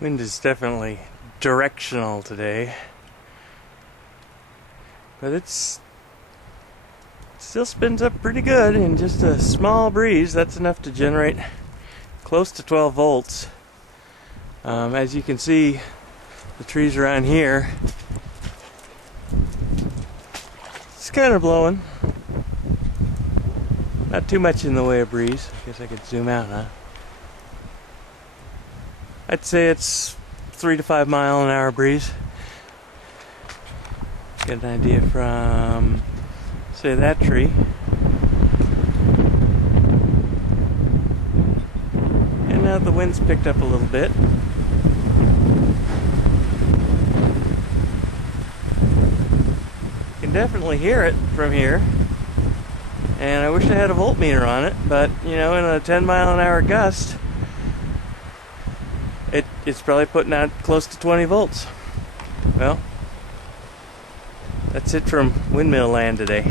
Wind is definitely directional today, but it still spins up pretty good in just a small breeze. That's enough to generate close to 12 volts. As you can see, the trees around here, it's kind of blowing. Not too much in the way of breeze. I guess I could zoom out, huh? I'd say it's 3 to 5 mile an hour breeze. Get an idea from, say, that tree. And now the wind's picked up a little bit. You can definitely hear it from here. And I wish I had a voltmeter on it, but you know, in a 10 mile an hour gust, it's probably putting out close to 20 volts. Well, that's it from windmill land today.